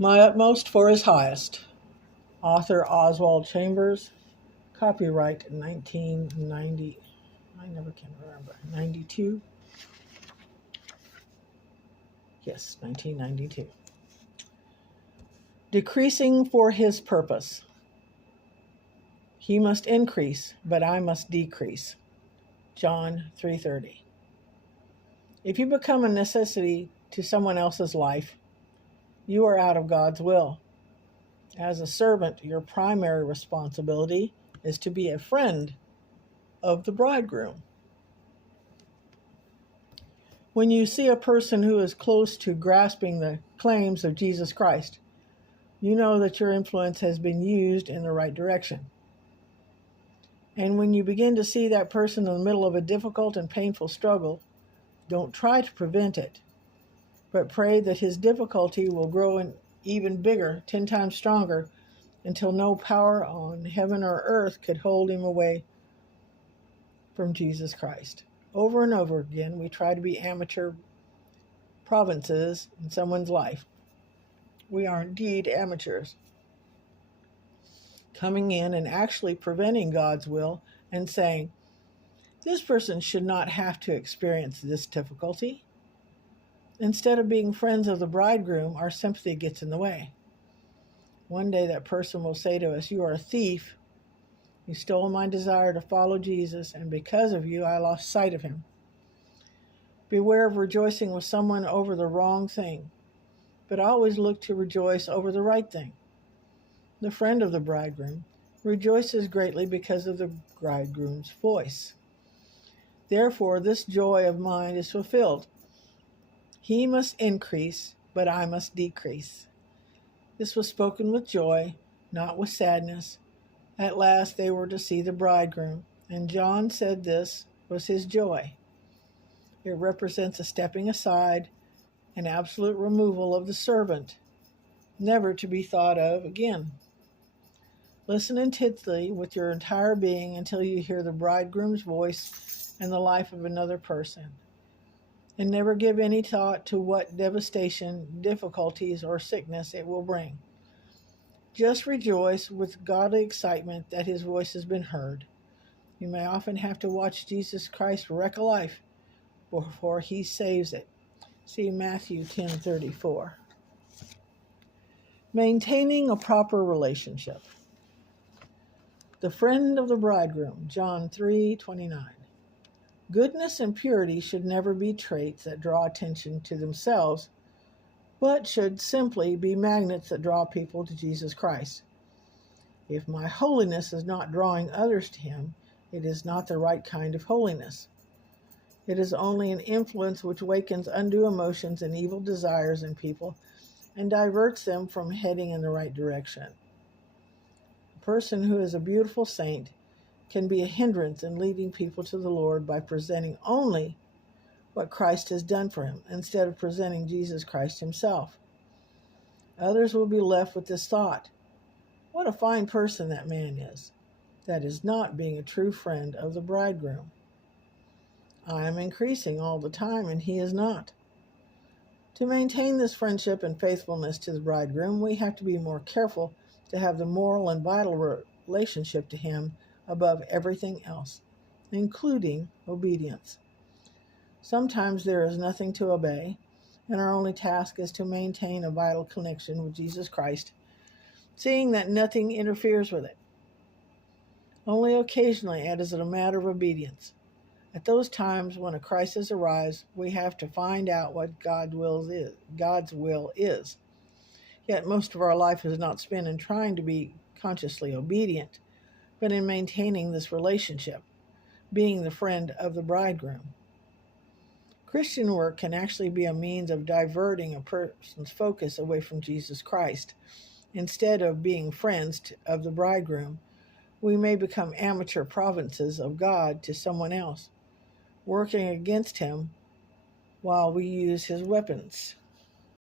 My Utmost for His Highest. Author Oswald Chambers. Copyright 1990. I never can remember. 92? Yes, 1992. Decreasing for His purpose. He must increase, but I must decrease. John 3:30. If you become a necessity to someone else's life, you are out of God's will. As a servant, your primary responsibility is to be a friend of the bridegroom. When you see a person who is close to grasping the claims of Jesus Christ, you know that your influence has been used in the right direction. And when you begin to see that person in the middle of a difficult and painful struggle, don't try to prevent it, but pray that his difficulty will grow even bigger, 10 times stronger, until no power on heaven or earth could hold him away from Jesus Christ. Over and over again, we try to be amateur provinces in someone's life. We are indeed amateurs, coming in and actually preventing God's will and saying, this person should not have to experience this difficulty. Instead of being friends of the bridegroom, our sympathy gets in the way. One day that person will say to us, you are a thief. You stole my desire to follow Jesus, and because of you, I lost sight of him. Beware of rejoicing with someone over the wrong thing, but always look to rejoice over the right thing. The friend of the bridegroom rejoices greatly because of the bridegroom's voice. Therefore, this joy of mine is fulfilled. He must increase, but I must decrease. This was spoken with joy, not with sadness. At last they were to see the bridegroom, and John said this was his joy. It represents a stepping aside, an absolute removal of the servant, never to be thought of again. Listen intently with your entire being until you hear the bridegroom's voice and the life of another person. And never give any thought to what devastation, difficulties, or sickness it will bring. Just rejoice with godly excitement that his voice has been heard. You may often have to watch Jesus Christ wreck a life before he saves it. See Matthew 10:34. Maintaining a proper relationship. The friend of the bridegroom, John 3:29. Goodness and purity should never be traits that draw attention to themselves, but should simply be magnets that draw people to Jesus Christ. If my holiness is not drawing others to him, it is not the right kind of holiness. It is only an influence which wakens undue emotions and evil desires in people and diverts them from heading in the right direction. A person who is a beautiful saint can be a hindrance in leading people to the Lord by presenting only what Christ has done for him, instead of presenting Jesus Christ himself. Others will be left with this thought, what a fine person that man is. That is not being a true friend of the bridegroom. I am increasing all the time, and he is not. To maintain this friendship and faithfulness to the bridegroom, we have to be more careful to have the moral and vital relationship to him above everything else, including obedience. Sometimes there is nothing to obey, and our only task is to maintain a vital connection with Jesus Christ, seeing that nothing interferes with it. Only occasionally is it a matter of obedience. At those times when a crisis arrives, we have to find out what God's will is. Yet most of our life is not spent in trying to be consciously obedient, but in maintaining this relationship, being the friend of the bridegroom. Christian work can actually be a means of diverting a person's focus away from Jesus Christ. Instead of being friends of the bridegroom, we may become amateur provinces of God to someone else, working against him while we use his weapons.